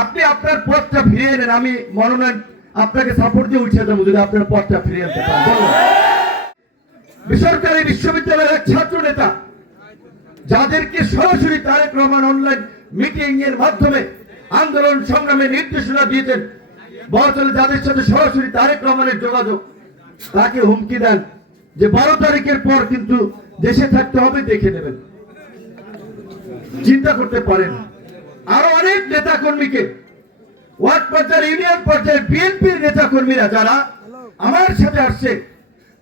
আপনি আপনার পদটা ফিরিয়ে নেন, আমি মনোনয়ন আপনাকে সাপোর্ট দিয়ে উঠিয়ে দেবো যদি আপনার পদটা ফিরিয়ে আনতে পারেন। বেসরকারি বিশ্ববিদ্যালয়ের এক ছাত্র নেতা যাদেরকে সরাসরি তারেক রহমান অনলাইন মিটিং এর মাধ্যমে আন্দোলন সংগ্রামে নির্দেশনা দিয়েছেন, বলছেন যাদের সাথে সরাসরি তারেক রহমানের যোগাযোগ, তাকে হুমকি দেন যে 12 তারিখের পর কিন্তু দেশে থাকতে হবে, দেখে নেবেন। চিন্তা করতে পারেন আরো অনেক নেতা কর্মীকে ওয়ার্ড পর্যায়ে, ইউনিয়ন পর্যায়ে বিএনপির নেতা কর্মীরা যারা আমার সাথে আসছে,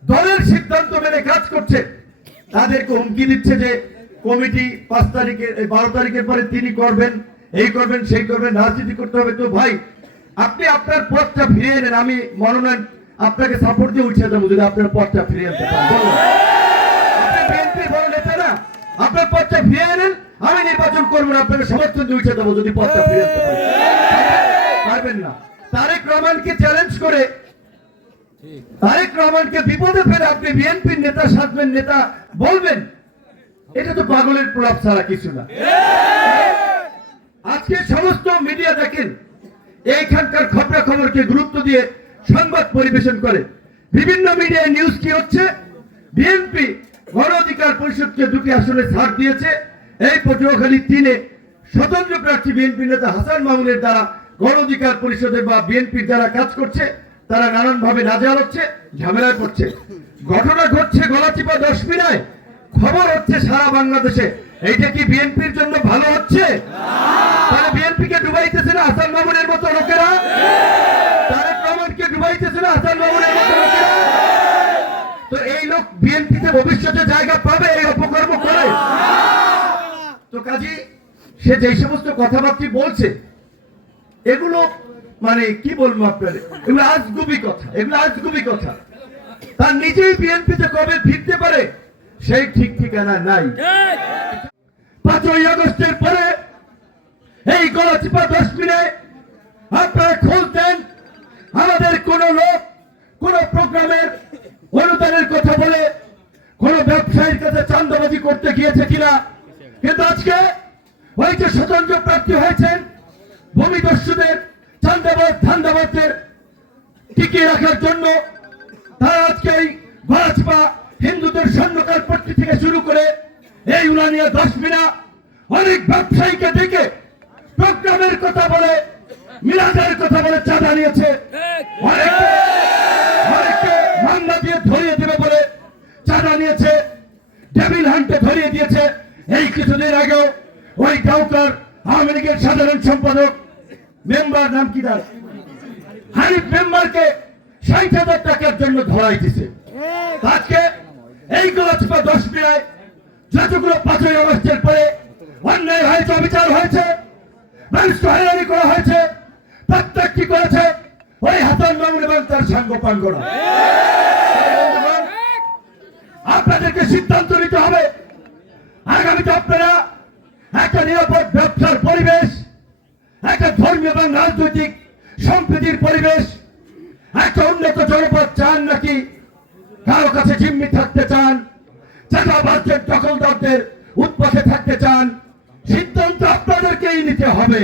দলের সিদ্ধান্ত মেনে কাজ করছে, তাদেরকে হুমকি দিচ্ছে যে কমিটি 5 তারিখের 12 তারিখের পরে তিনি করবেন, এই করবেন সেই করবেন, রাজনীতি করতে হবে। তো ভাই আপনি আপনার পদটা ফিরিয়ে নেন, আমি মনোনয়ন আপনাকে সাপোর্ট দিয়ে উঠিয়ে দেবো যদি আপনার পদটা ফিরিয়ে আনতে পারেন। আপনি বিএনপির বড় নেতা না, আপনার পদটা ফিরিয়ে নেন, আমি নির্বাচন করবো না, আপনাকে সমর্থন দিয়ে উঠিয়ে দেবো যদি পদটা ফিরিয়ে আনতে পারবেন না। তারেক রহমানকে চ্যালেঞ্জ করে, তারেক রহমানকে বিপদে ফেলে আপনি বিএনপির নেতা সাজবেন, নেতা বলবেন, এটা তো পাগলের প্রলাপ ছাড়া কিছু না। আজকে সমস্ত মিডিয়া দেখেন এইখানকার খবরা খবরকে গুরুত্ব দিয়ে সংবাদ পরিবেশন করে। বিভিন্ন মিডিয়ায় নিউজ কি হচ্ছে, বিএনপি গণ অধিকার পরিষদকে 2টি আসনে ছাড় দিয়েছে, এই পটুয়াখালী 3-এ স্বতন্ত্র প্রার্থী বিএনপি নেতা হাসান মামুনের দ্বারা গণ অধিকার পরিষদের বা বিএনপির দ্বারা কাজ করছে, তারা নানান ভাবে নাজেহাল হচ্ছে, ঝামেলায় পড়ছে। ঘটনা ঘটছে গলাচিপা 10 মিনায়, খবর হচ্ছে সারা বাংলাদেশে। এইটা কি বিএনপির জন্য ভালো হচ্ছে? তাহলে বিএনপিকে ডুবাইতেছে না হাসান মামুনের মতো লোকেরা, তারেক রহমানকে ডুবাইতেছে না হাসান মামুনের মতো লোকেরা। তো এই লোক বিএনপিতে ভবিষ্যতে জায়গা পাবে এই অপকর্ম করে? তো কাজী সে যে সমস্ত কথাবার্তা বলছে, এগুলো মানে কি বলবো আপনার, এগুলো আজগুবি কথা, এগুলো আজগুবি কথা। তার নিজেই বিএনপিতে কবে ফিরতে পারে সেই ঠিক ঠিকানা নাই। 5ই আগস্টের পরে এই গলাচিপা 10 মিনিটে আপনারা খোঁজ দেন, আমাদের কোন লোক কোন প্রোগ্রামের অনুদানের কথা বলে কোন ব্যবসায়ীর কাছে চাঁদাবাজি করতে গিয়েছে কিনা। কিন্তু আজকে ওই যে স্বতন্ত্র প্রার্থী হয়েছেন, ভূমিদস্যুদের চাঁদাবাজ ধান্দাবাজদের টিকিয়ে রাখার জন্য তারা আজকে এই গলাচিপা হিন্দুদের স্বর্ণকার পট্টি থেকে শুরু করে এই উলানিয়া 10 মিনা অনেক ব্যবসায়ীকে ডেকে প্রোগ্রামের কথা বলে, মিলাদের কথা বলে চাঁদা নিয়েছে, অনেককে মামলা দিয়ে ধরিয়ে দেবে বলে চাঁদা নিয়েছে, ডেভিল হান্টে ধরিয়ে দিয়েছে। এই কিছুদিন আগেও ওই গাউকার আওয়ামী লীগের সাধারণ সম্পাদক মেম্বার নাম কি তার হানিফ মেম্বারকে 60,000 টাকার জন্য ধরাই দিছে। আজকে এই গলাচিপা 10 মিনায় যতগুলো 5ই আগস্টের পরে অন্যায় হয়েছে, অবিচার হয়েছে, মানুষকে হয়রানি করা হয়েছে, প্রত্যেকটি করেছে ওই হাসান মামুন এবং তার সাঙ্গপাঙ্গরা। আপনাদেরকে সিদ্ধান্ত নিতে হবে, আগামীতে আপনারা একটা নিরাপদ ব্যবসার পরিবেশ, একটা ধর্মীয় এবং রাজনৈতিক সম্প্রীতির পরিবেশ, একটা উন্নত জনপদ চান নাকি কারো কাছে জিম্মি থাকতে চান, চাঁদাবাজদের দখলদারদের উৎপাতে থাকতে চান, সিদ্ধান্ত আপনাদেরকেই নিতে হবে।